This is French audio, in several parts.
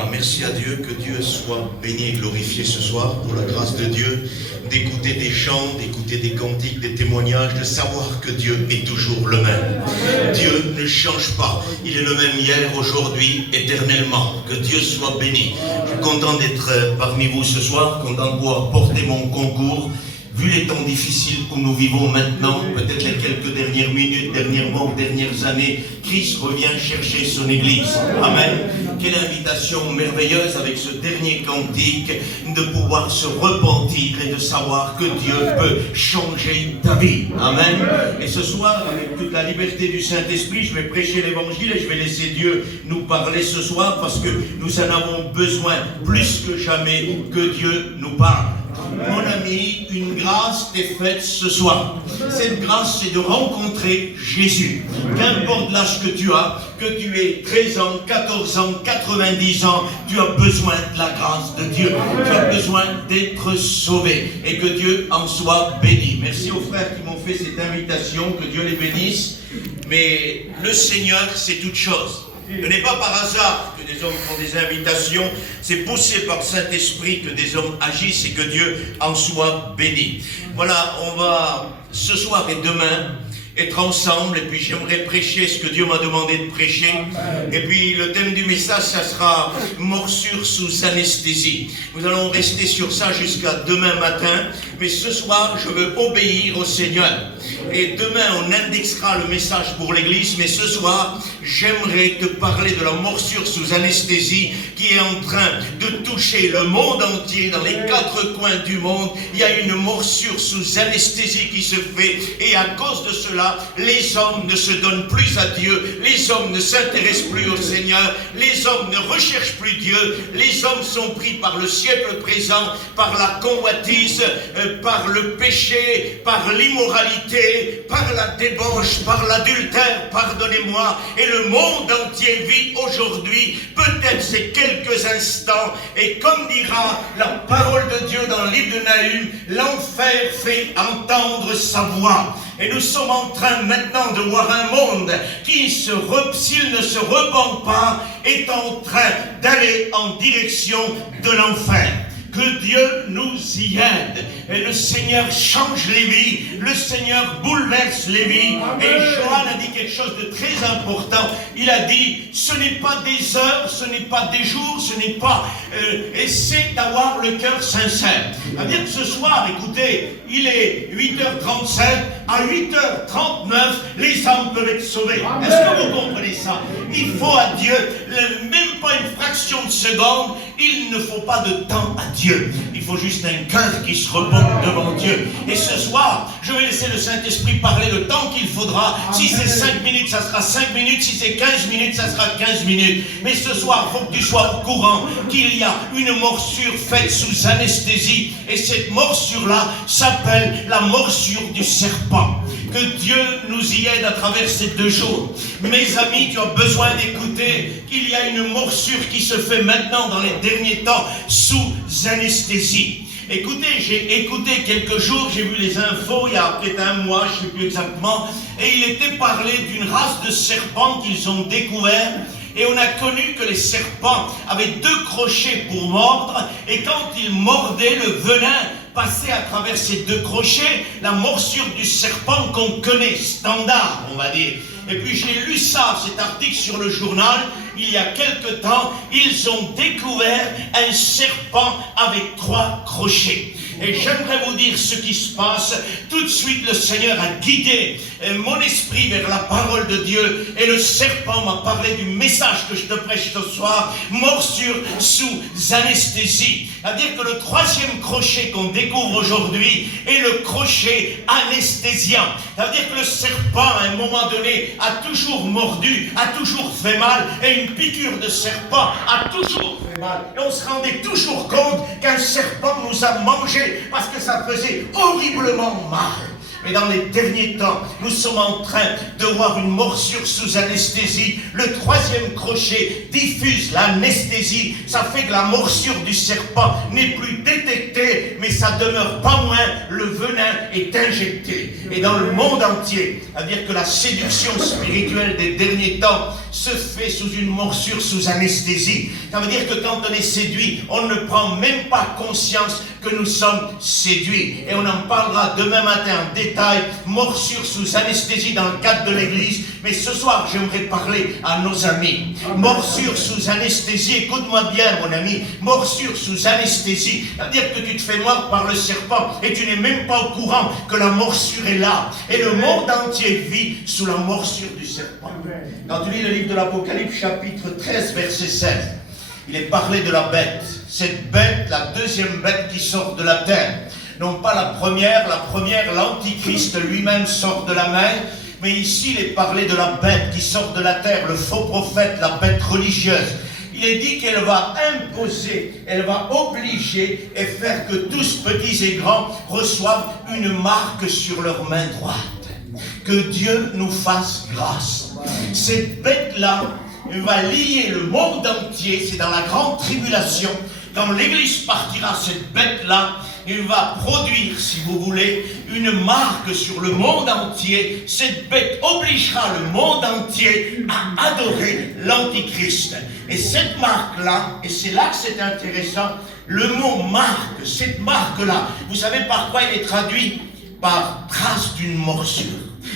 Voilà, merci à Dieu, que Dieu soit béni et glorifié ce soir pour la grâce de Dieu, d'écouter des chants, d'écouter des cantiques, des témoignages, de savoir que Dieu est toujours le même. Dieu ne change pas, il est le même hier, aujourd'hui, éternellement. Que Dieu soit béni. Je suis content d'être parmi vous ce soir, content de pouvoir porter mon concours. Vu les temps difficiles que nous vivons maintenant, peut-être les quelques dernières minutes, derniers mois ou dernières années, Christ revient chercher son Église. Amen. Quelle invitation merveilleuse avec ce dernier cantique de pouvoir se repentir et de savoir que Dieu peut changer ta vie. Amen. Et ce soir, avec toute la liberté du Saint-Esprit, je vais prêcher l'Évangile et je vais laisser Dieu nous parler ce soir parce que nous en avons besoin plus que jamais que Dieu nous parle. Mon ami, une grâce t'est faite ce soir. Cette grâce, c'est de rencontrer Jésus. Qu'importe l'âge que tu as, que tu aies 13 ans, 14 ans, 90 ans, tu as besoin de la grâce de Dieu. Tu as besoin d'être sauvé et que Dieu en soit béni. Merci aux frères qui m'ont fait cette invitation, que Dieu les bénisse. Mais le Seigneur, c'est toute chose. Ce n'est pas par hasard que des hommes font des invitations, c'est poussé par le Saint-Esprit que des hommes agissent et que Dieu en soit béni. Voilà, on va ce soir et demain être ensemble et puis j'aimerais prêcher ce que Dieu m'a demandé de prêcher. Et puis le thème du message, ça sera morsure sous anesthésie. Nous allons rester sur ça jusqu'à demain matin, mais ce soir, je veux obéir au Seigneur. Et demain, on indexera le message pour l'église, mais ce soir, j'aimerais te parler de la morsure sous anesthésie qui est en train de toucher le monde entier, dans les 4 coins du monde. Il y a une morsure sous anesthésie qui se fait, et à cause de cela, les hommes ne se donnent plus à Dieu, les hommes ne s'intéressent plus au Seigneur, les hommes ne recherchent plus Dieu, les hommes sont pris par le siècle présent, par la convoitise, par le péché, par l'immoralité, par la débauche, par l'adultère, pardonnez-moi, et le monde entier vit aujourd'hui, peut-être ces quelques instants, et comme dira la parole de Dieu dans le livre de Nahum, l'enfer fait entendre sa voix. Et nous sommes en train maintenant de voir un monde qui, s'il ne se repent pas, est en train d'aller en direction de l'enfer. Que Dieu nous y aide. Et le Seigneur change les vies. Le Seigneur bouleverse les vies. Et Johan a dit quelque chose de très important. Il a dit, ce n'est pas des heures, ce n'est pas des jours, ce n'est pas... et c'est d'avoir le cœur sincère. C'est-à-dire que ce soir, écoutez, il est 8h37, à 8h39, les âmes peuvent être sauvées. Est-ce que vous comprenez ça? Il faut à Dieu, même pas une fraction de seconde, il ne faut pas de temps à Dieu. Il faut juste un cœur qui se repose devant Dieu. Et ce soir, je vais laisser le Saint-Esprit parler le temps qu'il faudra. Si c'est 5 minutes, ça sera 5 minutes. Si c'est 15 minutes, ça sera 15 minutes. Mais ce soir, il faut que tu sois au courant qu'il y a une morsure faite sous anesthésie. Et cette morsure-là s'appelle la morsure du serpent. Que Dieu nous y aide à travers ces 2 jours. Mes amis, tu as besoin d'écouter qu'il y a une morsure qui se fait maintenant dans les derniers temps sous anesthésie. Écoutez, j'ai écouté quelques jours, j'ai vu les infos il y a peut-être un mois, je ne sais plus exactement, et il était parlé d'une race de serpents qu'ils ont découvert. Et on a connu que les serpents avaient 2 crochets pour mordre, et quand ils mordaient, le venin passait à travers ces 2 crochets, la morsure du serpent qu'on connaît, standard, on va dire. Et puis j'ai lu ça, cet article sur le journal, il y a quelque temps, ils ont découvert un serpent avec 3 crochets. Et j'aimerais vous dire ce qui se passe. Tout de suite, le Seigneur a guidé mon esprit vers la parole de Dieu. Et le serpent m'a parlé du message que je te prêche ce soir. Morsure sous anesthésie. C'est-à-dire que le 3e crochet qu'on découvre aujourd'hui est le crochet anesthésien. C'est-à-dire que le serpent, à un moment donné, a toujours mordu, a toujours fait mal. Et une piqûre de serpent a toujours fait mal. Et on se rendait toujours compte qu'un serpent nous a mangé parce que ça faisait horriblement mal. Mais dans les derniers temps, nous sommes en train de voir une morsure sous anesthésie. Le troisième crochet diffuse l'anesthésie. Ça fait que la morsure du serpent n'est plus détectée, mais ça demeure pas moins, le venin est injecté. Et dans le monde entier, c'est-à-dire que la séduction spirituelle des derniers temps se fait sous une morsure sous anesthésie. Ça veut dire que quand on est séduit, on ne prend même pas conscience que nous sommes séduits. Et on en parlera demain matin en détail, morsure sous anesthésie dans le cadre de l'église. Mais ce soir, j'aimerais parler à nos amis. Morsure sous anesthésie, écoute-moi bien mon ami, morsure sous anesthésie, c'est-à-dire que tu te fais mordre par le serpent et tu n'es même pas au courant que la morsure est là. Et le monde entier vit sous la morsure du serpent. Quand tu lis le livre de l'Apocalypse, chapitre 13, verset 16, il est parlé de la bête. Cette bête, la deuxième bête qui sort de la terre. Non pas la première, l'antichrist lui-même sort de la mer. Mais ici, il est parlé de la bête qui sort de la terre, le faux prophète, la bête religieuse. Il est dit qu'elle va imposer, elle va obliger et faire que tous, petits et grands, reçoivent une marque sur leur main droite. Que Dieu nous fasse grâce. Cette bête-là va lier le monde entier, c'est dans la grande tribulation. Quand l'Église partira, cette bête-là, il va produire, si vous voulez, une marque sur le monde entier. Cette bête obligera le monde entier à adorer l'Antichrist. Et cette marque-là, et c'est là que c'est intéressant, le mot marque, cette marque-là, vous savez par quoi il est traduit? Par trace d'une morsure.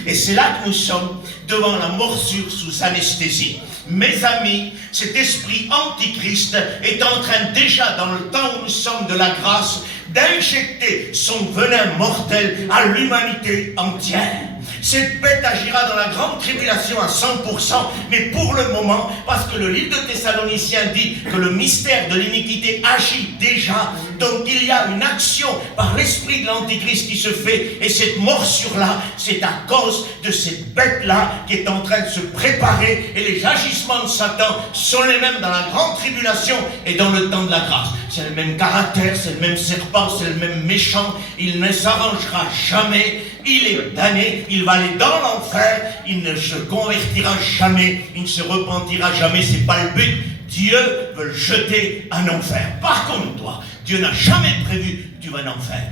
Et c'est là que nous sommes devant la morsure sous anesthésie. Mes amis, cet esprit antichrist est en train déjà, dans le temps où nous sommes de la grâce, d'injecter son venin mortel à l'humanité entière. Cette bête agira dans la grande tribulation à 100%, mais pour le moment, parce que le livre de Thessaloniciens dit que le mystère de l'iniquité agit déjà, donc il y a une action par l'esprit de l'Antichrist qui se fait, et cette morsure-là, c'est à cause de cette bête-là qui est en train de se préparer, et les agissements de Satan sont les mêmes dans la grande tribulation et dans le temps de la grâce. C'est le même caractère, c'est le même serpent, c'est le même méchant, il ne s'arrangera jamais. Il est damné, il va aller dans l'enfer, il ne se convertira jamais, il ne se repentira jamais, c'est pas le but. Dieu veut le jeter en enfer. Par contre, toi, Dieu n'a jamais prévu que tu vas en enfer.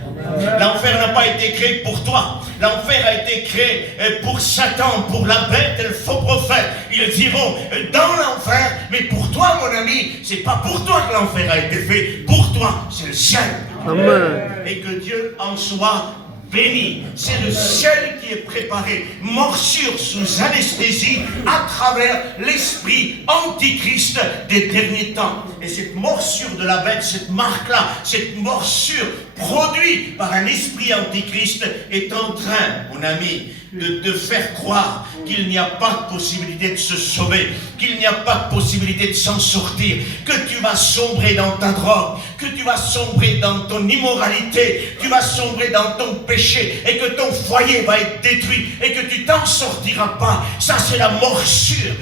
L'enfer n'a pas été créé pour toi. L'enfer a été créé pour Satan, pour la bête et le faux prophète. Ils iront dans l'enfer, mais pour toi, mon ami, c'est pas pour toi que l'enfer a été fait. Pour toi, c'est le ciel. Amen. Et que Dieu en soit béni. C'est le ciel qui est préparé. Morsure sous anesthésie à travers l'esprit antichrist des derniers temps. Et cette morsure de la bête, cette marque-là, cette morsure produite par un esprit antichrist est en train, mon ami, de faire croire qu'il n'y a pas de possibilité de se sauver, qu'il n'y a pas de possibilité de s'en sortir, que tu vas sombrer dans ta drogue, que tu vas sombrer dans ton immoralité, tu vas sombrer dans ton péché et que ton foyer va être détruit et que tu t'en sortiras pas. Ça, c'est la morsure.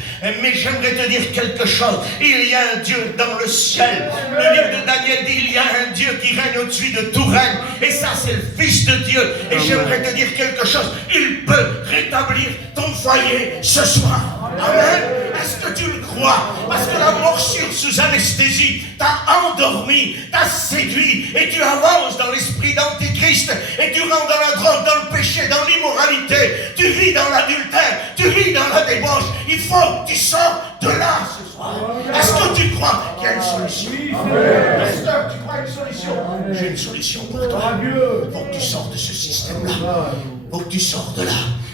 Mais j'aimerais te dire quelque chose. Il y a un Dieu dans le ciel. Le livre de Daniel dit il y a un Dieu qui règne au-dessus de tout règne. Et ça, c'est le Fils de Dieu. Et j'aimerais te dire quelque chose. Il peut rétablir ton foyer ce soir. Amen. Est-ce que tu le crois? Parce que la morsure sous anesthésie t'a endormi, t'a séduit, et tu avances dans l'esprit d'Antichrist, et tu rentres dans la drogue, dans le péché, dans l'immoralité, tu vis dans l'adultère, tu vis dans la débauche. Il faut que tu sors de là ce soir. Est-ce que tu crois qu'il y a une solution? Est-ce que tu crois à une solution? J'ai une solution pour toi. Il faut que tu sors de ce système-là. Il faut que tu sors de là.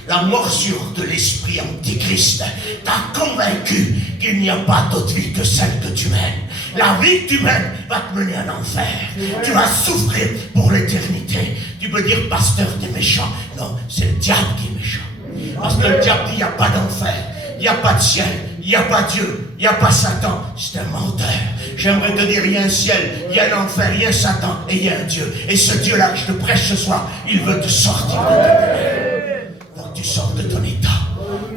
La morsure de l'esprit antichrist t'a convaincu qu'il n'y a pas d'autre vie que celle que tu mènes. La vie que tu mènes va te mener en enfer. Tu vas souffrir pour l'éternité. Tu peux dire, pasteur, t'es méchant. Non, c'est le diable qui est méchant. Parce que le diable dit, il n'y a pas d'enfer, il n'y a pas de ciel, il n'y a pas Dieu, il n'y a pas Satan. C'est un menteur. J'aimerais te dire, il y a un ciel, il y a un enfer, il y a Satan et il y a un Dieu. Et ce Dieu-là que je te prêche ce soir, il veut te sortir de ton état. Donc tu sors de ton état.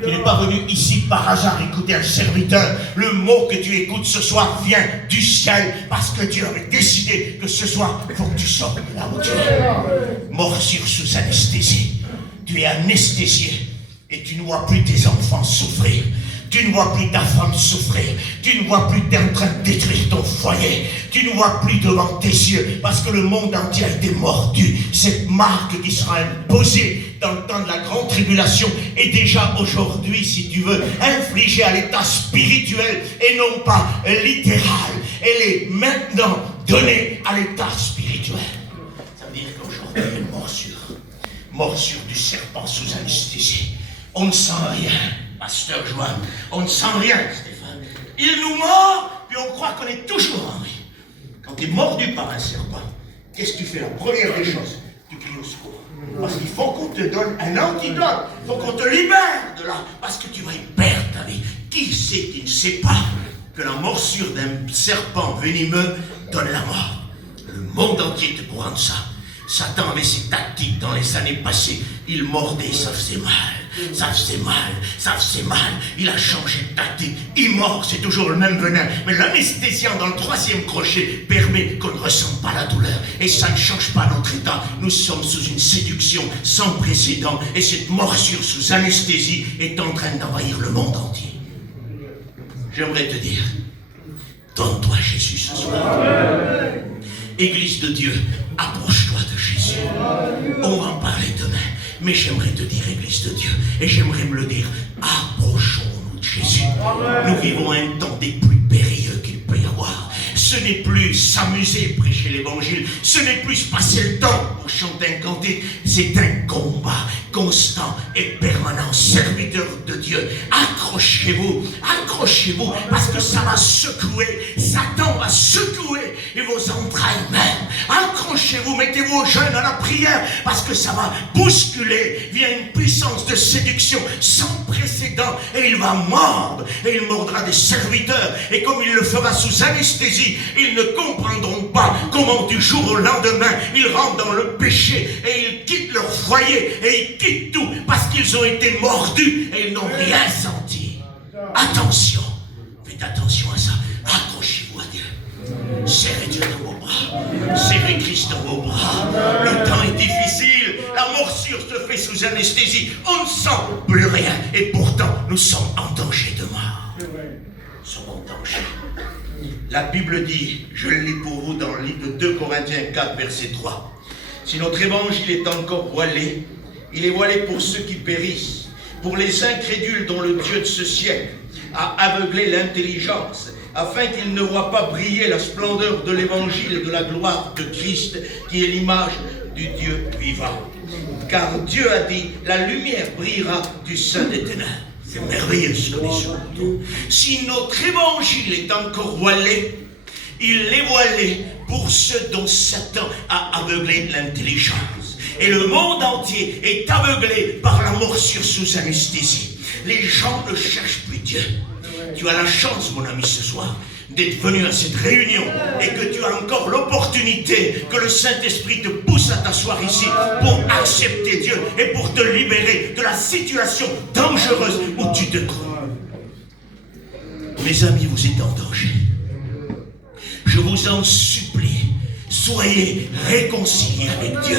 Tu n'es pas venu ici par hasard écouter un serviteur. Le mot que tu écoutes ce soir vient du ciel parce que Dieu avait décidé que ce soir, il faut que tu sortes de là où tu es. Morsure sous anesthésie. tu es anesthésié et tu ne vois plus tes enfants souffrir. Tu ne vois plus ta femme souffrir. Tu ne vois plus que tu es en train de détruire ton foyer. Tu ne vois plus devant tes yeux parce que le monde entier a été mordu. Cette marque qui sera imposée dans le temps de la grande tribulation est déjà aujourd'hui, si tu veux, infligée à l'état spirituel et non pas littéral. Elle est maintenant donnée à l'état spirituel. Ça veut dire qu'aujourd'hui, il y a une morsure du serpent sous anesthésie. On ne sent rien. Pasteur Joanne, on ne sent rien, Stéphane. Il nous mord, puis on croit qu'on est toujours en vie. Quand tu es mordu par un serpent, qu'est-ce que tu fais? La première des choses, tu cries au secours. Parce qu'il faut qu'on te donne un antidote. Il faut qu'on te libère de là. Parce que tu vas y perdre ta vie. Qui c'est qui ne sait pas que la morsure d'un serpent venimeux donne la mort? Le monde entier est au courant de ça. Satan avait ses tactiques dans les années passées. Il mordait, ça faisait mal. Ça faisait mal, ça faisait mal. Il a changé de tactique. Il mord, c'est toujours le même venin. Mais l'anesthésiant dans le 3e crochet permet qu'on ne ressente pas la douleur. Et ça ne change pas notre état. Nous sommes sous une séduction sans précédent. Et cette morsure sous anesthésie est en train d'envahir le monde entier. J'aimerais te dire, donne-toi Jésus ce soir. Église de Dieu, approche-toi de Jésus. On va en parler demain. Mais j'aimerais te dire, Église de Dieu, et j'aimerais me le dire, approchons-nous de Jésus. Nous vivons un temps des plus périlleux qu'il peut y avoir. Ce n'est plus s'amuser, prêcher l'évangile. Ce n'est plus passer le temps pour chanter un cantique. C'est un combat constant et permanent. Serviteurs de Dieu, accrochez-vous, parce que ça va secouer. Satan va secouer et vos entrailles même. Accrochez-vous, mettez-vous au jeûne, à la prière, parce que ça va bousculer. Il y a une puissance de séduction sans précédent et il va mordre. Et il mordra des serviteurs. Et comme il le fera sous anesthésie, ils ne comprendront pas comment du jour au lendemain, ils rentrent dans le péché et ils quittent leur foyer et ils quittent tout parce qu'ils ont été mordus et ils n'ont rien senti. Attention, faites attention à ça. Accrochez-vous à Dieu. Serrez Dieu dans vos bras. Serrez Christ dans vos bras. Le temps est difficile. La morsure se fait sous anesthésie. On ne sent plus rien. Et pourtant, nous sommes en danger de mort. Nous sommes en danger. La Bible dit, je le lis pour vous dans le livre de 2 Corinthiens 4, verset 3. Si notre évangile est encore voilé, il est voilé pour ceux qui périssent, pour les incrédules dont le Dieu de ce siècle a aveuglé l'intelligence, afin qu'ils ne voient pas briller la splendeur de l'évangile de la gloire de Christ, qui est l'image du Dieu vivant. Car Dieu a dit, la lumière brillera du sein des ténèbres. C'est merveilleux ce qu'on est sur le dos. Si notre évangile est encore voilé, il est voilé pour ceux dont Satan a aveuglé l'intelligence. Et le monde entier est aveuglé par la morsure sous anesthésie. Les gens ne cherchent plus Dieu. Tu as la chance, mon ami, ce soir, d'être venu à cette réunion et que tu as encore l'opportunité que le Saint-Esprit te pousse à t'asseoir ici pour accepter Dieu et pour te libérer de la situation dangereuse où tu te trouves. Mes amis, vous êtes en danger. Je vous en supplie, soyez réconciliés avec Dieu.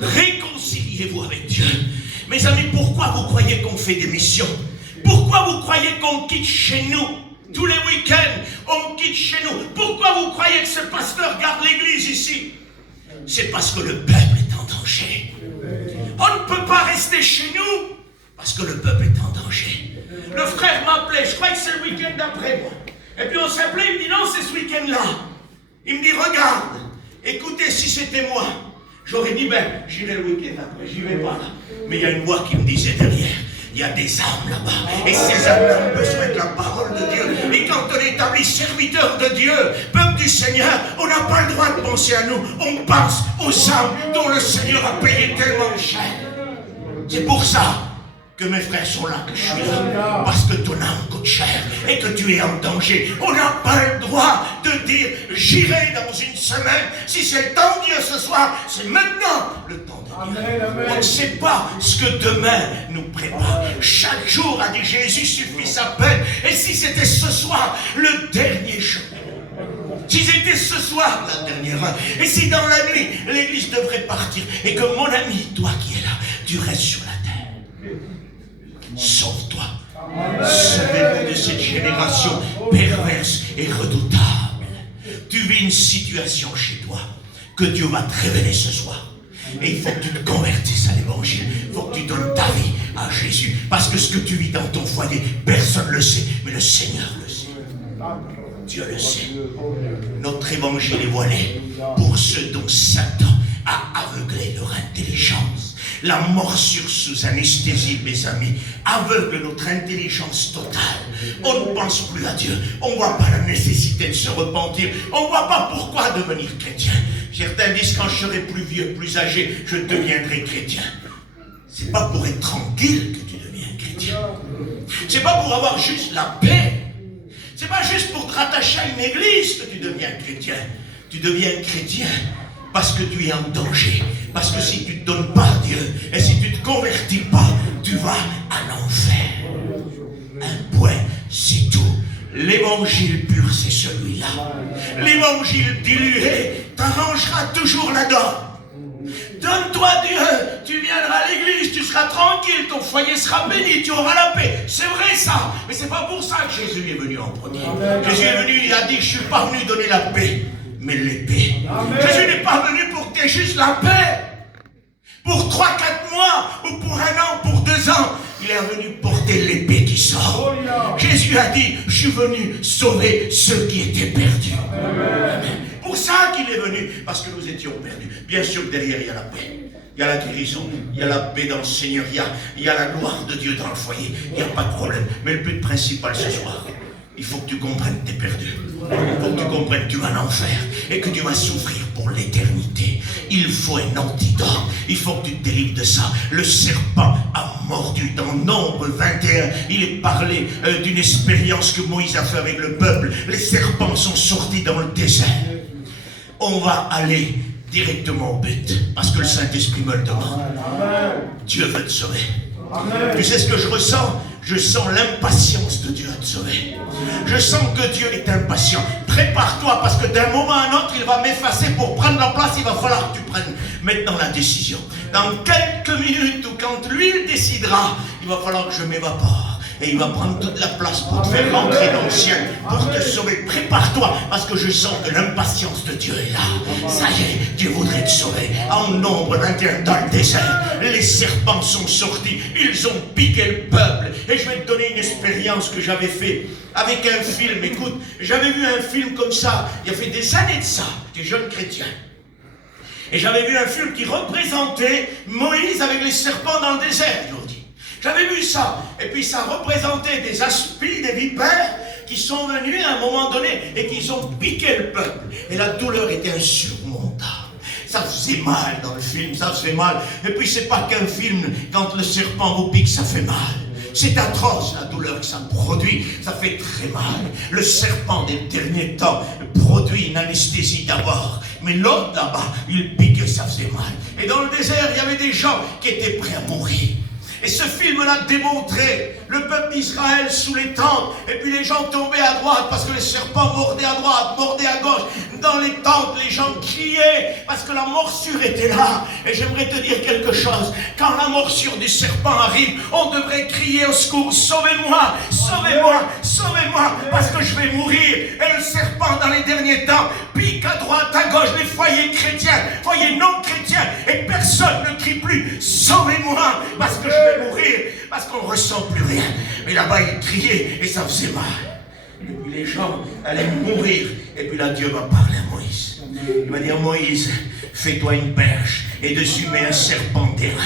Réconciliez-vous avec Dieu. Mes amis, pourquoi vous croyez qu'on fait des missions? Pourquoi vous croyez qu'on quitte chez nous? Tous les week-ends, on quitte chez nous. Pourquoi vous croyez que ce pasteur garde l'église ici? C'est parce que le peuple est en danger. On ne peut pas rester chez nous parce que le peuple est en danger. Le frère m'appelait, je crois que c'est le week-end d'après moi. Et puis on s'appelait, il me dit non, c'est ce week-end-là. Il me dit regarde, écoutez, si c'était moi, j'aurais dit ben, j'irai le week-end après, j'y vais pas là. Mais il y a une voix qui me disait derrière. Il y a des âmes là-bas. Et ces âmes-là ont besoin de la parole de Dieu. Et quand on est établi serviteur de Dieu, peuple du Seigneur, on n'a pas le droit de penser à nous. On pense aux âmes dont le Seigneur a payé tellement cher. C'est pour ça que mes frères sont là, que je suis là. Parce que ton âme coûte cher et que tu es en danger. On n'a pas le droit de dire j'irai dans une semaine. Si c'est le temps de Dieu ce soir, c'est maintenant le temps de Dieu. On ne sait pas ce que demain nous prépare. Chaque jour, a dit Jésus, suffit sa peine. Et si c'était ce soir le dernier jour, si c'était ce soir la dernière heure, et si dans la nuit l'église devrait partir, et que mon ami, toi qui es là, tu restes sur la terre. Sauve-toi. Sauvez-vous de cette génération perverse et redoutable. Tu vis une situation chez toi que Dieu va te révéler ce soir. Et il faut que tu te convertisses à l'évangile. Il faut que tu donnes ta vie à Jésus. Parce que ce que tu vis dans ton foyer, personne ne le sait, mais le Seigneur le sait. Dieu le sait. Notre évangile est voilé pour ceux dont Satan a aveuglé leur intelligence. La morsure sous anesthésie, mes amis, aveugle notre intelligence totale. On ne pense plus à Dieu. On ne voit pas la nécessité de se repentir. On ne voit pas pourquoi devenir chrétien. Certains disent quand je serai plus vieux, plus âgé, je deviendrai chrétien. C'est pas pour être tranquille que tu deviens chrétien. C'est pas pour avoir juste la paix. C'est pas juste pour te rattacher à une église que tu deviens chrétien. Tu deviens chrétien parce que tu es en danger. Parce que si tu ne te donnes pas à Dieu et si tu ne te convertis pas, tu vas en enfer. Un point, c'est tout. L'évangile pur, c'est celui-là. L'évangile dilué t'arrangera toujours là-dedans. Donne-toi Dieu, tu viendras à l'église, tu seras tranquille, ton foyer sera béni, tu auras la paix. C'est vrai ça, mais c'est pas pour ça que Jésus est venu en premier. Jésus est venu, il a dit, je suis pas venu donner la paix, mais l'épée. Jésus n'est pas venu pour que tu aies juste la paix. Pour 3-4 mois, ou pour 1 an, pour 2 ans. Il est venu porter l'épée qui sort. Jésus a dit, je suis venu sauver ceux qui étaient perdus. Amen. Pour ça qu'il est venu, parce que nous étions perdus. Bien sûr que derrière il y a la paix, il y a la guérison, il y a la paix dans le Seigneur, il y a la gloire de Dieu dans le foyer, il n'y a pas de problème. Mais le but principal ce soir, il faut que tu comprennes que tu es perdu. Il faut que tu comprennes que tu vas en enfer et que tu vas souffrir pour l'éternité. Il faut un antidote. Il faut que tu te délivres de ça. Le serpent a mordu. Dans Nombre 21, il est parlé d'une expérience que Moïse a fait avec le peuple. Les serpents sont sortis dans le désert. On va aller directement au but parce que le Saint-Esprit me le demande. Dieu veut te sauver. Tu sais ce que je ressens? Je sens l'impatience de Dieu à te sauver. Je sens que Dieu est impatient. Prépare-toi parce que d'un moment à un autre, il va m'effacer pour prendre la place. Il va falloir que tu prennes maintenant la décision. Dans quelques minutes ou quand lui il décidera, il va falloir que je m'évapore. Et il va prendre toute la place pour te faire rentrer dans le ciel, pour te sauver. Prépare-toi, parce que je sens que l'impatience de Dieu est là. Ça y est, Dieu voudrait te sauver. En Nombre 21, dans le désert, les serpents sont sortis. Ils ont piqué le peuple. Et je vais te donner une expérience que j'avais fait avec un film. Écoute, j'avais vu un film comme ça. Il y a fait des années de ça. J'étais jeune chrétien. Et j'avais vu un film qui représentait Moïse avec les serpents dans le désert, je vous dis. J'avais vu ça, et puis ça représentait des aspis, des vipères, qui sont venus à un moment donné, et qui ont piqué le peuple. Et la douleur était insurmontable. Ça faisait mal dans le film, ça faisait mal. Et puis c'est pas qu'un film, quand le serpent vous pique, ça fait mal. C'est atroce la douleur que ça produit, ça fait très mal. Le serpent des derniers temps produit une anesthésie d'abord, mais l'autre là-bas, il piquait, ça faisait mal. Et dans le désert, il y avait des gens qui étaient prêts à mourir. Et ce film l'a démontré, le peuple d'Israël sous les tentes, et puis les gens tombaient à droite parce que les serpents mordaient à droite, mordaient à gauche. Dans les tentes, les gens criaient parce que la morsure était là. Et j'aimerais te dire quelque chose, quand la morsure du serpent arrive, on devrait crier au secours, sauvez-moi, sauvez-moi, sauvez-moi, parce que je vais mourir. Et le serpent dans les derniers temps pique à droite, à gauche, les foyers chrétiens, foyers non chrétiens, et personne ne crie plus, sauvez-moi, parce que je vais mourir, parce qu'on ne ressent plus rien. Mais là-bas, il criait et ça faisait mal. Et puis les gens allaient mourir. Et puis là, Dieu va parler à Moïse. Il va dire, Moïse, fais-toi une perche et dessus mets un serpent d'airain.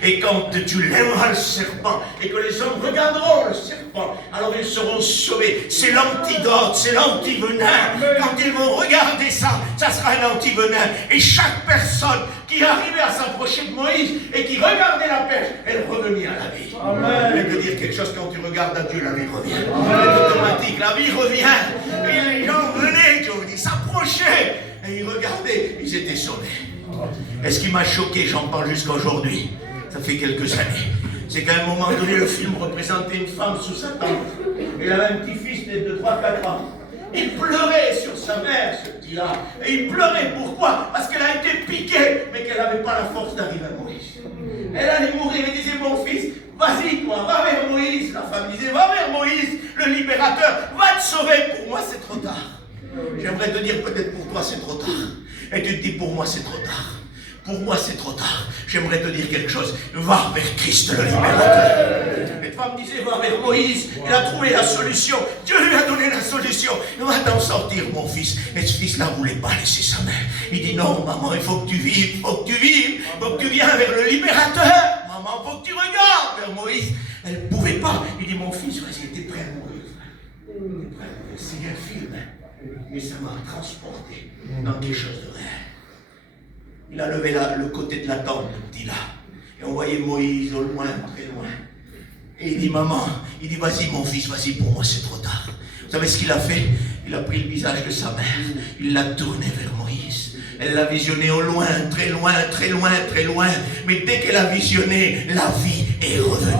Et quand tu lèveras le serpent et que les hommes regarderont le serpent, alors ils seront sauvés. C'est l'antidote, c'est l'antivenin. Quand ils vont regarder ça, ça sera un antivenin. Et chaque personne qui arrivait à s'approcher de Moïse et qui regardait la perche, elle revenait à la vie. Amen. Je vais te dire quelque chose, quand tu regardes à Dieu, la vie revient. C'est automatique, la vie revient. Et les gens venaient, je vous dis, s'approchaient. Et ils regardaient, ils étaient sauvés. Et ce qui m'a choqué, j'en parle jusqu'à aujourd'hui, ça fait quelques années, c'est qu'à un moment donné, le film représentait une femme sous sa tente. Elle avait un petit-fils de 3-4 ans. Il pleurait sur sa mère, ce petit-là. Et il pleurait, pourquoi? Parce qu'elle a été piquée, mais qu'elle n'avait pas la force d'arriver à Moïse. Elle allait mourir et disait, mon fils, vas-y toi, va vers Moïse. La femme disait, va vers Moïse, le libérateur, va te sauver. Pour moi, c'est trop tard. J'aimerais te dire, peut-être pour toi, c'est trop tard. Et tu te dis, pour moi, c'est trop tard. Pour moi, c'est trop tard. J'aimerais te dire quelque chose. Va vers Christ, le libérateur. Cette femme disait, va vers Moïse. Il a trouvé la solution. Dieu lui a donné la solution. Va t'en sortir, mon fils. Et ce fils-là ne voulait pas laisser sa mère. Il dit, non, maman, il faut que tu vives. Il faut que tu vives. Il faut que tu viennes vers le libérateur. Maman, il faut que tu regardes vers Moïse. Elle ne pouvait pas. Il dit, mon fils, vas-y, t'es prêt à mourir. T'es prêt à mourir. C'est un film. Mais ça m'a transporté dans quelque chose de réel. Il a levé le côté de la tente, le petit là. Et on voyait Moïse au loin, très loin. Et il dit, maman, il dit, vas-y mon fils, vas-y, pour moi c'est trop tard. Vous savez ce qu'il a fait? Il a pris le visage de sa mère, il l'a tourné vers Moïse. Elle l'a visionné au loin, très loin, très loin, très loin. Mais dès qu'elle a visionné, la vie est revenue.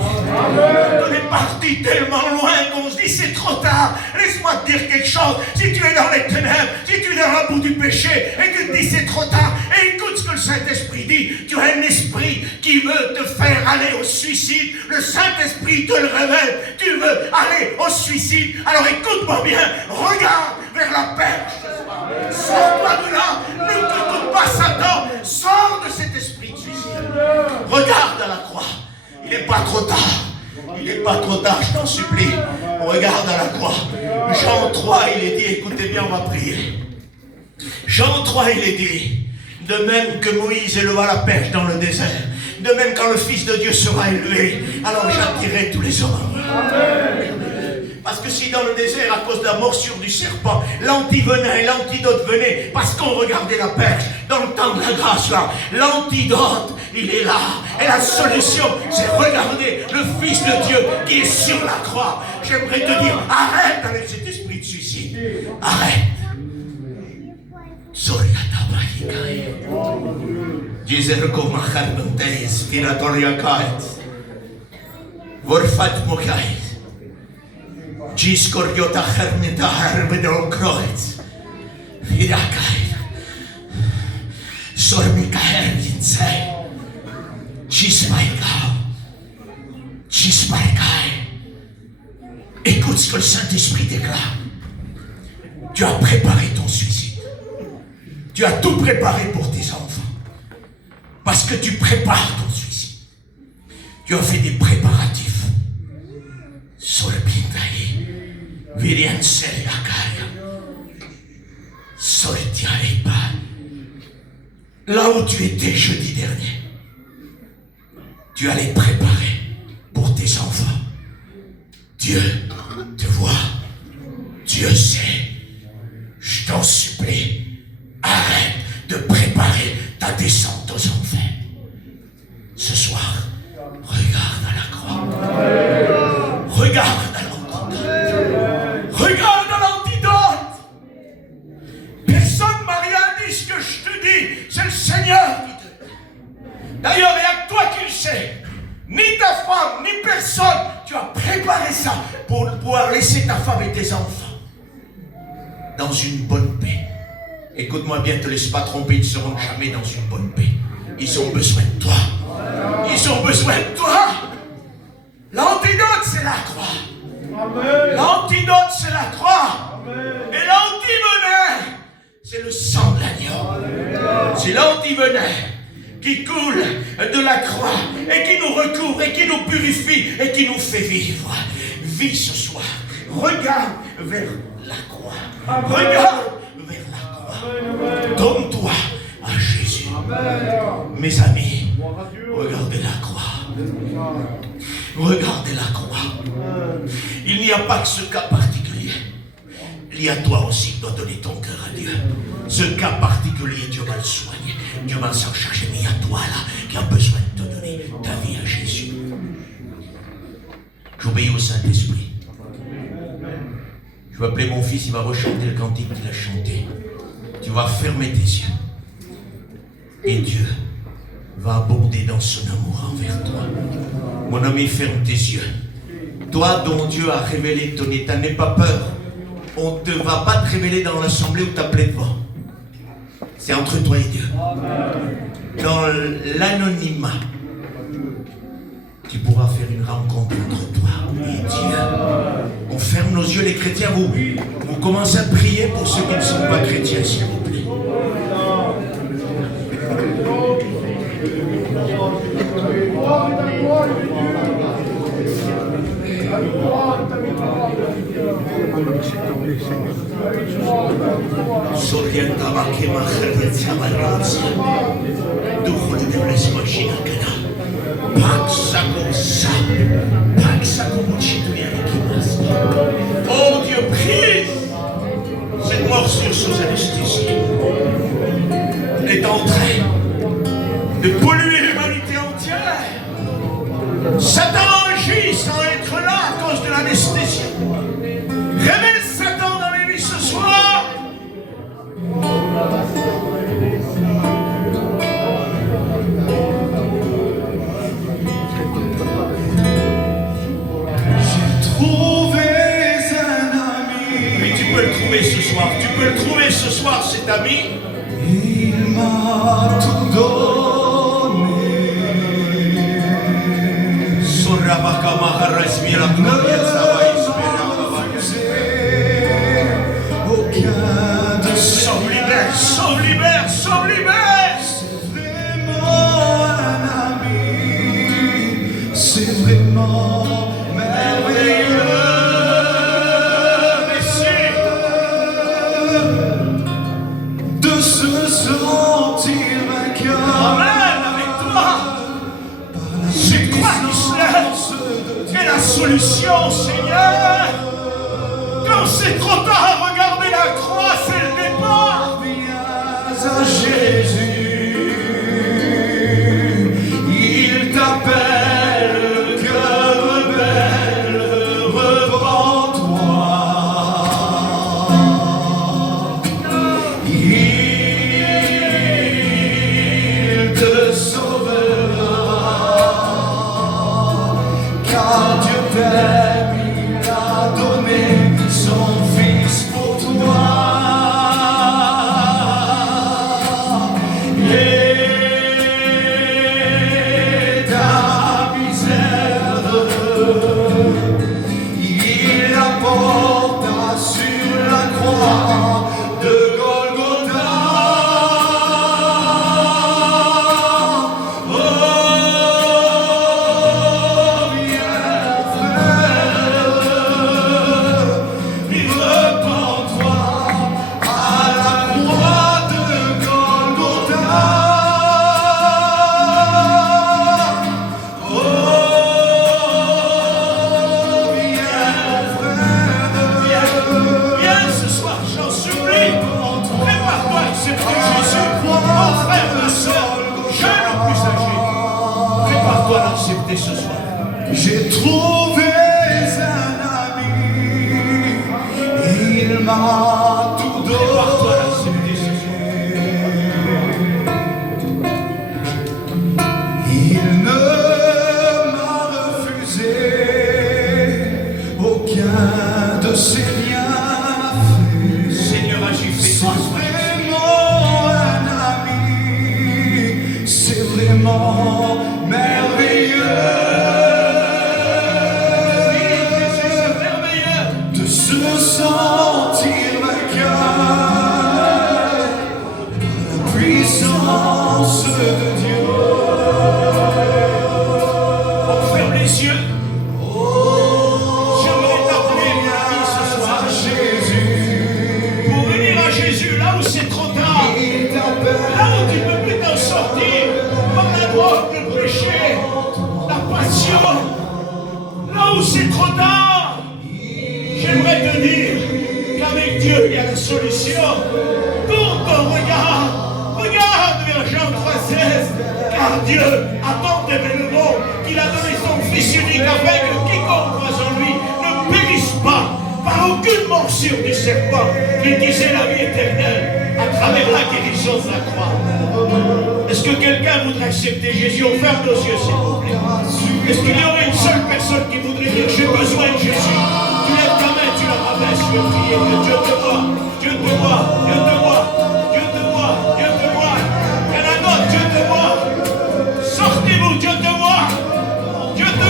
On est parti tellement loin qu'on se dit c'est trop tard. Laisse-moi te dire quelque chose. Si tu es dans les ténèbres, si tu es dans le bout du péché et que tu te dis c'est trop tard, et écoute ce que le Saint-Esprit dit. Tu as un esprit qui veut te faire aller au suicide. Le Saint-Esprit te le révèle. Tu veux aller au suicide. Alors écoute-moi bien. Regarde vers la perche. Sors-toi de là. Ne t'écoute pas Satan. Sors de cet esprit de suicide. Regarde à la croix. Il n'est pas trop tard. Il n'est pas trop tard, je t'en supplie. Regarde à la croix. Jean 3, il est dit, écoutez bien, on va prier. Jean 3, il est dit, de même que Moïse éleva la perche dans le désert, de même quand le Fils de Dieu sera élevé, alors j'attirerai tous les hommes. Parce que si dans le désert, à cause de la morsure du serpent, l'antivenin et l'antidote venaient, parce qu'on regardait la perche, dans le temps de la grâce là, l'antidote, il est là. Et la solution, c'est regarder le Fils de Dieu qui est sur la croix. J'aimerais te dire, arrête avec cet esprit de suicide. Arrête. Giscorgiota hermita herbedol croez. Vidakai. Sormika hervinse. Gismaika. Gismaikai. Écoute ce que le Saint-Esprit déclare. Tu as préparé ton suicide. Tu as tout préparé pour tes enfants. Parce que tu prépares ton suicide. Tu as fait des préparatifs. Sorbindaï. Viriansel Akaya. Soltiaïba. Là où tu étais jeudi dernier, tu allais préparer pour tes enfants. Dieu te voit. Dieu sait. Je t'en supplie. Arrête de préparer ta descente aux enfers. Ce soir, regarde à la croix. Regarde à l'antidote. Regarde à l'antidote. Personne m'a rien dit ce que je te dis. C'est le Seigneur qui te dit. D'ailleurs, il n'y a que toi qui le sais. Ni ta femme, ni personne. Tu as préparé ça pour pouvoir laisser ta femme et tes enfants dans une bonne paix. Écoute-moi bien, ne te laisse pas tromper, ils ne seront jamais dans une bonne paix. Ils ont besoin de toi. Ils ont besoin de toi. L'antidote, c'est la croix. L'antidote, c'est la croix. Et l'antivenin, c'est le sang de l'agneau. C'est l'antivenin qui coule de la croix et qui nous recouvre et qui nous purifie et qui nous fait vivre. Vis ce soir. Regarde vers la croix. Regarde vers la croix. Donne-toi à Jésus. Mes amis, regardez la croix. Regardez la croix. Il n'y a pas que ce cas particulier. Il y a toi aussi qui dois donner ton cœur à Dieu. Ce cas particulier, Dieu va le soigner. Dieu va s'en charger. Mais il y a toi là qui a besoin de te donner ta vie à Jésus. J'obéis au Saint-Esprit. Je vais appeler mon fils, il va rechanter le cantique qu'il a chanté. Tu vas fermer tes yeux. Et Dieu va abonder dans son amour envers toi. Mon ami, ferme tes yeux. Toi dont Dieu a révélé ton état, n'aie pas peur. On ne va pas te révéler dans l'assemblée où tu as plein de vent. C'est entre toi et Dieu. Dans l'anonymat, tu pourras faire une rencontre entre toi et Dieu. On ferme nos yeux, les chrétiens, vous commencez à prier pour ceux qui ne sont pas chrétiens, s'il vous plaît. Oh Dieu, prie cette morsure sous anesthésie est en train de polluer l'humanité entière. Satan agit sans être là à cause de l'anesthésie. Révèle Satan dans les vies ce soir. J'ai trouvé un ami. Oui, tu peux le trouver ce soir. Tu peux le trouver ce soir, cet ami. Il m'a tout donné. Sauve, libère, sauve, libère, sauve, libère. C'est vraiment un ami. C'est vraiment merveilleux. Merci de se sentir vainqueur. Amen, avec toi. C'est toi qui c'est la solution, Seigneur. Quand c'est trop tard, regardez la croix, c'est le départ. Viens à Jésus, il t'appelle, le cœur rebelle, repens-toi. Il te sauvera. Car Dieu t'aime, il a donné son Fils pour toi. Et ta misère, il la porta sur la croix de Golgotha. Ce soir, j'ai trouvé un ami, il m'a tout donné. Il ne m'a refusé aucun de ses bienfaits. Seigneur, agis, fais-moi. C'est vraiment un ami, c'est vraiment merveilleux. De se sentir vainqueur, la puissance de Dieu. On ferme les yeux. J'aimerais t'appeler mon ami ce soir, Jésus, pour venir à Jésus là où c'est trop tard, là où tu ne peux plus t'en sortir, comme la drogue, le péché, la passion, là où c'est trop tard. J'aimerais te dire qu'avec Dieu il y a la solution. Tourne ton regard, regarde vers Jean 3,16, car Dieu a tant aimé le monde qu'il a donné son Fils unique afin que quiconque croit en lui ne périsse pas par aucune morsure du serpent qui disait la vie éternelle à travers la guérison de la croix. Est-ce que quelqu'un voudrait accepter Jésus? On ferme nos yeux, s'il vous plaît. Est-ce qu'il y aurait une seule personne qui voudrait dire j'ai besoin de Jésus? Tu lèves ta main, tu la rabaisses, tu veux prier. Dieu te voit, Dieu te voit, Dieu te voit, Dieu te voit, Dieu te voit. Il y en a d'autres, Dieu te voit. Sortez-vous, Dieu te voit, Dieu te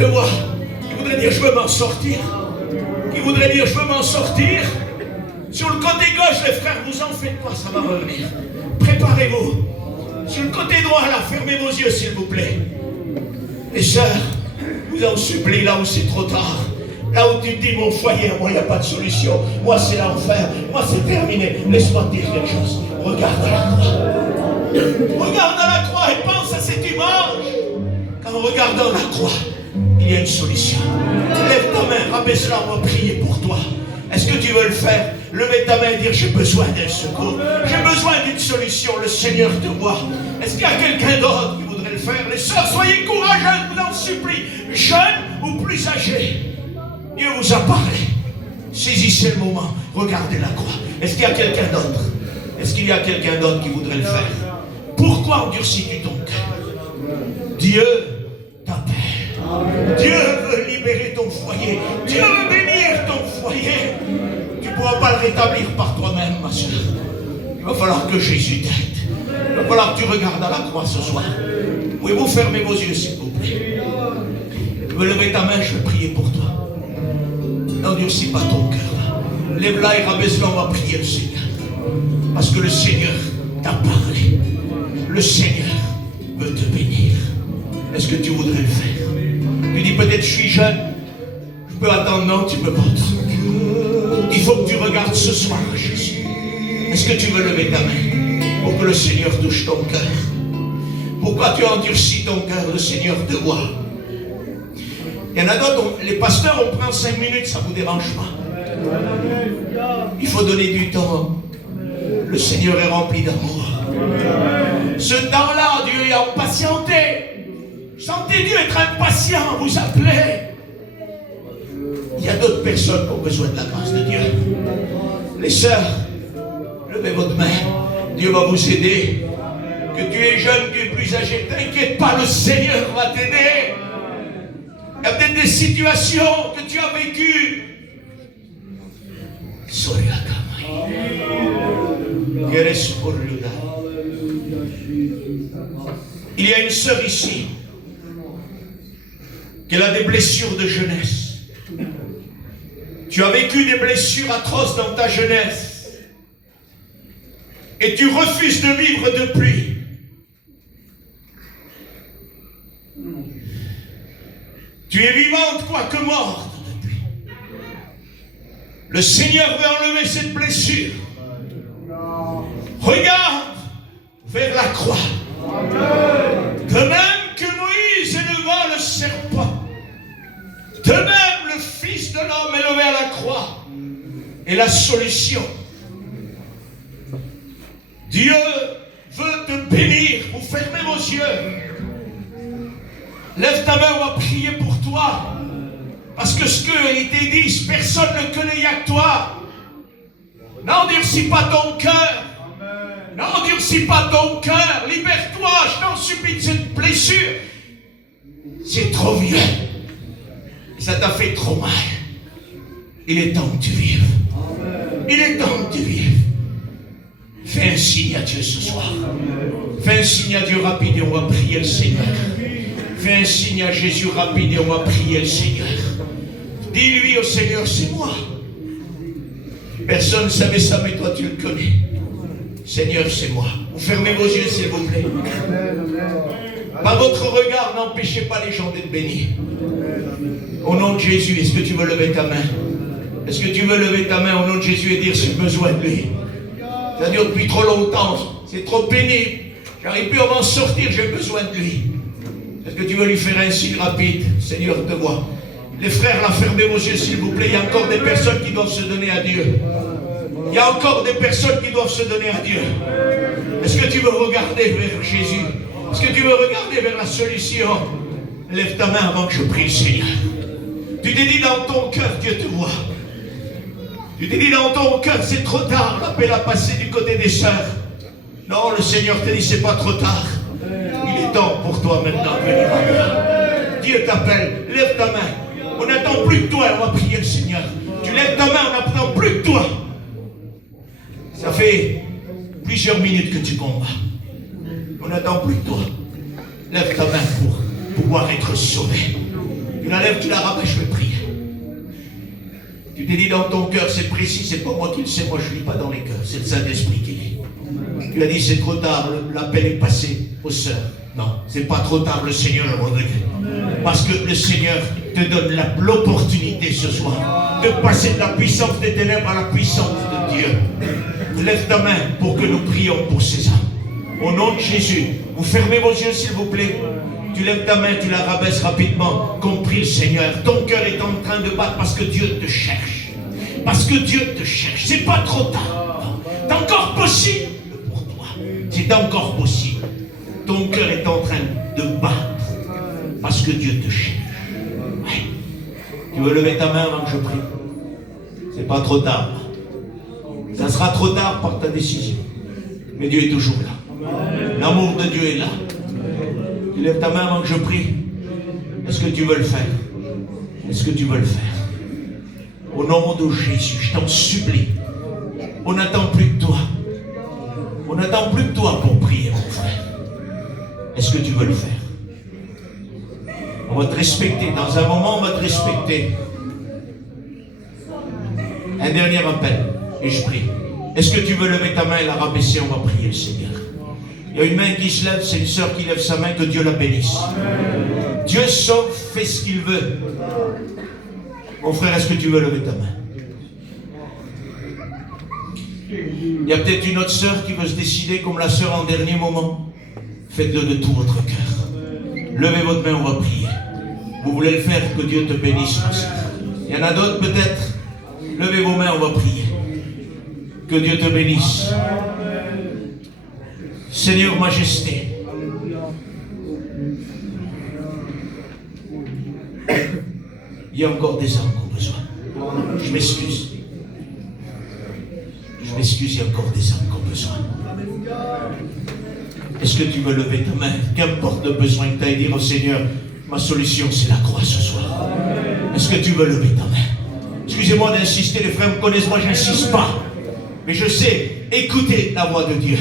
te voit, qui voudrait dire je veux m'en sortir, qui voudrait dire je veux m'en sortir. Sur le côté gauche, les frères, vous en faites pas, ça va revenir. Préparez-vous. Sur le côté droit, là, fermez vos yeux, s'il vous plaît. Les sœurs, vous en supplie, là où c'est trop tard. Là où tu te dis, mon foyer, moi, il n'y a pas de solution. Moi, c'est l'enfer. Moi, c'est terminé. Laisse-moi te dire quelque chose. Regarde à la croix. Regarde à la croix et pense à cet dimanche. Qu'en regardant la croix, il y a une solution. Lève ta main, rabaisse-la, on va prier pour toi. Est-ce que tu veux le faire? Levez ta main et dire, j'ai besoin d'un secours. J'ai besoin d'une solution. Le Seigneur te voit. Est-ce qu'il y a quelqu'un d'autre qui voudrait le faire? Les sœurs, soyez courageuses, je vous en supplie. Jeunes ou plus âgés. Dieu vous a parlé. Saisissez le moment. Regardez la croix. Est-ce qu'il y a quelqu'un d'autre? Est-ce qu'il y a quelqu'un d'autre qui voudrait le faire? Pourquoi endurcis-tu ton cœur? Dieu t'appelle. Dieu veut libérer ton foyer. Dieu veut bénir ton foyer. Tu ne pourras pas le rétablir par toi-même, ma soeur. Il va falloir que Jésus t'aide. Il va falloir que tu regardes à la croix ce soir. Pouvez-vous fermer vos yeux, s'il vous plaît? Tu veux lever ta main, je vais prier pour toi. N'endurcis pas ton cœur. Lève-la et rabaisse-la, on va prier le Seigneur. Parce que le Seigneur t'a parlé. Le Seigneur veut te bénir. Est-ce que tu voudrais le faire? Tu dis peut-être je suis jeune. Je peux attendre. Non, tu ne peux pas attendre. Il faut que tu regardes ce soir Jésus. Est-ce que tu veux lever ta main pour que le Seigneur touche ton cœur? Pourquoi tu as endurci ton cœur? Le Seigneur te voit. Il y en a d'autres, les pasteurs, on prend 5 minutes, ça ne vous dérange pas. Il faut donner du temps. Le Seigneur est rempli d'amour. Ce temps-là, Dieu est impatienté. Sentez Dieu être impatient, vous appelez. Il y a d'autres personnes qui ont besoin de la grâce de Dieu. Les sœurs, levez votre main. Dieu va vous aider. Que tu es jeune, tu es plus âgé, t'inquiète pas, le Seigneur va t'aider. Il y a peut-être des situations que tu as vécues. Il y a une sœur ici qui a des blessures de jeunesse. Tu as vécu des blessures atroces dans ta jeunesse et tu refuses de vivre depuis. Tu es vivante quoique morte depuis. Le Seigneur veut enlever cette blessure. Regarde vers la croix. De même que Moïse éleva le serpent, de même le Fils de l'homme élevé à la croix est la solution. Dieu veut te bénir. Vous fermez vos yeux. Lève ta main, on va prier pour toi. Parce que ce qui a été dit, personne ne connaît, il n'y a que toi. N'endurcis pas ton cœur. N'endurcis pas ton cœur. Libère-toi, je t'en supplie, de cette blessure. C'est trop vieux. Ça t'a fait trop mal. Il est temps que tu vives. Il est temps que tu vives. Fais un signe à Dieu ce soir. Fais un signe à Dieu rapide et on va prier le Seigneur. Fais un signe à Jésus rapide et on va prier le Seigneur. Dis-lui au Seigneur, c'est moi. Personne ne savait ça, mais toi tu le connais. Seigneur, c'est moi. Vous fermez vos yeux, s'il vous plaît. Par votre regard, n'empêchez pas les gens d'être bénis. Au nom de Jésus, est-ce que tu veux lever ta main? Est-ce que tu veux lever ta main au nom de Jésus et dire, j'ai besoin de lui? Ça dure depuis trop longtemps. C'est trop pénible. J'arrive plus à m'en sortir, j'ai besoin de lui. Est-ce que tu veux lui faire un signe rapide? Seigneur te voit. Les frères, là, fermez vos yeux, s'il vous plaît. Il y a encore des personnes qui doivent se donner à Dieu. Il y a encore des personnes qui doivent se donner à Dieu. Est-ce que tu veux regarder vers Jésus? Est-ce que tu veux regarder vers la solution? Lève ta main avant que je prie le Seigneur. Tu t'es dit dans ton cœur, Dieu te voit. Tu t'es dit dans ton cœur, c'est trop tard, l'appel a passé du côté des sœurs. Non, le Seigneur te dit, c'est pas trop tard. Il est temps pour toi maintenant de venir à moi. Dieu t'appelle, lève ta main. On n'attend plus de toi, on va prier le Seigneur. Tu lèves ta main, on n'attend plus de toi. Ça fait plusieurs minutes que tu combats. On n'attend plus de toi. Lève ta main pour pouvoir être sauvé. Tu la lèves, tu la rabais, je vais prier. Tu t'es dit dans ton cœur, c'est précis, c'est pas moi qui le sais, moi je ne lis pas dans les cœurs, c'est le Saint-Esprit qui lit. Tu as dit c'est trop tard, l'appel est passé aux sœurs. Non, c'est pas trop tard, le Seigneur le regrette. Parce que le Seigneur te donne l'opportunité ce soir de passer de la puissance des ténèbres à la puissance de Dieu. Lève ta main pour que nous prions pour ces âmes. Au nom de Jésus, vous fermez vos yeux s'il vous plaît. Tu lèves ta main, tu la rabaisses rapidement. Compris le Seigneur. Ton cœur est en train de battre parce que Dieu te cherche. Parce que Dieu te cherche. C'est pas trop tard. C'est encore possible pour toi. C'est encore possible. Ton cœur est en train de battre parce que Dieu te cherche. Ouais. Tu veux lever ta main avant que je prie? C'est pas trop tard. Ça sera trop tard par ta décision. Mais Dieu est toujours là. L'amour de Dieu est là. Tu lèves ta main avant que je prie. Est-ce que tu veux le faire? Est-ce que tu veux le faire? Au nom de Jésus, je t'en supplie. On n'attend plus de toi. On n'attend plus de toi pour prier, mon frère. Est-ce que tu veux le faire? On va te respecter. Dans un moment, on va te respecter. Un dernier appel. Et je prie. Est-ce que tu veux lever ta main et la rabaisser? On va prier le Seigneur. Il y a une main qui se lève, c'est une sœur qui lève sa main, que Dieu la bénisse. Amen. Dieu sauve, fait ce qu'il veut. Mon frère, est-ce que tu veux lever ta main? Il y a peut-être une autre sœur qui veut se décider comme la sœur en dernier moment. Faites-le de tout votre cœur. Levez votre main, on va prier. Vous voulez le faire, que Dieu te bénisse, ma sœur. Il y en a d'autres peut-être. Levez vos mains, on va prier. Que Dieu te bénisse. Seigneur, Majesté, il y a encore des âmes qui ont besoin. Je m'excuse. Je m'excuse, il y a encore des âmes qui ont besoin. Est-ce que tu veux lever ta main? Qu'importe le besoin que tu as et dire au Seigneur, ma solution c'est la croix ce soir. Est-ce que tu veux lever ta main? Excusez-moi d'insister, les frères me connaissent, moi j'insiste pas. Mais je sais écouter la voix de Dieu.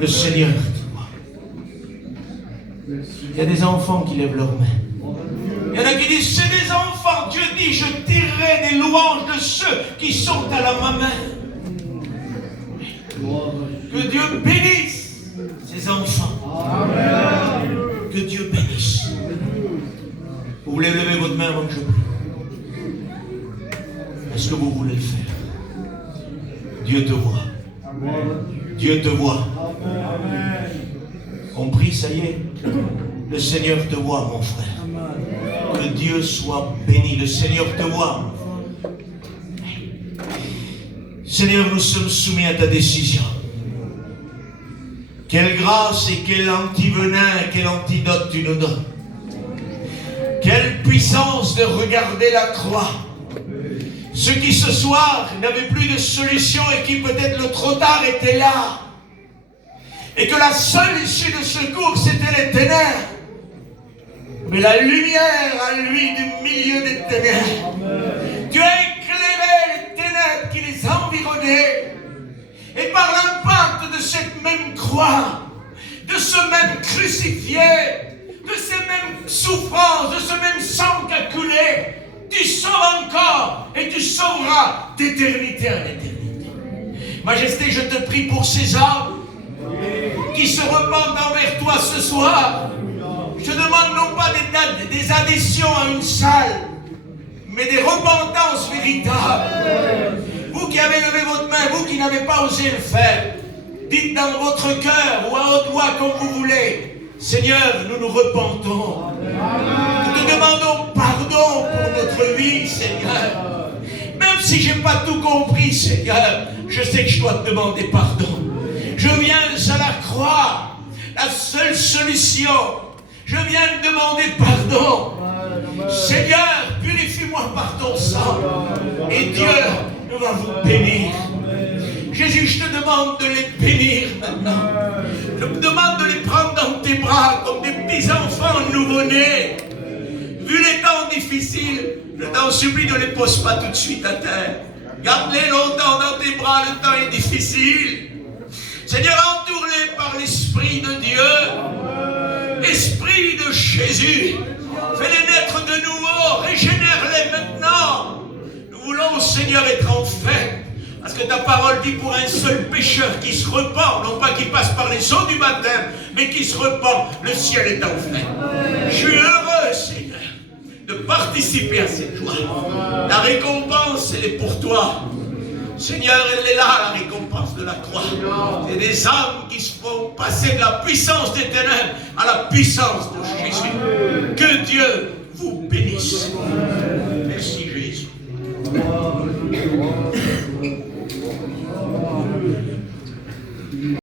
Le Seigneur. Il y a des enfants qui lèvent leurs mains. Il y en a qui disent, c'est des enfants. Dieu dit, je tirerai des louanges de ceux qui sont à la main. Que Dieu bénisse ces enfants. Amen. Que Dieu bénisse. Vous voulez lever votre main avant que je prie? Est-ce que vous voulez le faire? Dieu te voit. Dieu te voit. On prie, ça y est. Le Seigneur te voit, mon frère. Que Dieu soit béni. Le Seigneur te voit. Seigneur, nous sommes soumis à ta décision. Quelle grâce et quel antivenin, quel antidote tu nous donnes. Quelle puissance de regarder la croix. Ceux qui ce soir n'avaient plus de solution et qui peut-être le trop tard étaient là. Et que la seule issue de secours c'était les ténèbres. Mais la lumière à lui du milieu des ténèbres. Tu as éclairé les ténèbres qui les environnaient. Et par l'impact de cette même croix, de ce même crucifié, de ces mêmes souffrances, de ce même sang qui a coulé, tu sauves encore et tu sauveras d'éternité en éternité. Majesté, je te prie pour ces âmes qui se repentent envers toi ce soir. Je te demande non pas des adhésions à une salle, mais des repentances véritables. Vous qui avez levé votre main, vous qui n'avez pas osé le faire, dites dans votre cœur ou à haute voix comme vous voulez, Seigneur, nous nous repentons. Nous te demandons pardon pour notre vie, Seigneur. Même si je n'ai pas tout compris, Seigneur, je sais que je dois te demander pardon. Je viens à la croix, la seule solution. Je viens te demander pardon. Seigneur, purifie-moi par ton sang. Et Dieu va vous bénir. Jésus, je te demande de les bénir maintenant. Je me demande de les prendre dans tes bras comme des petits enfants nouveau-nés. Vu les temps difficiles, je t'en supplie, ne les pose pas tout de suite à terre. Garde-les longtemps dans tes bras, le temps est difficile. Seigneur, entoure-les par l'Esprit de Dieu. Esprit de Jésus, fais-les naître de nouveau. Seigneur, être en fait. Parce que ta parole dit pour un seul pécheur qui se repent, non pas qui passe par les eaux du baptême, mais qui se repent, le ciel est en fait. Je suis heureux, Seigneur, de participer à cette joie. La récompense, elle est pour toi. Seigneur, elle est là, la récompense de la croix. C'est des âmes qui se font passer de la puissance des ténèbres à la puissance de Jésus. Que Dieu vous bénisse.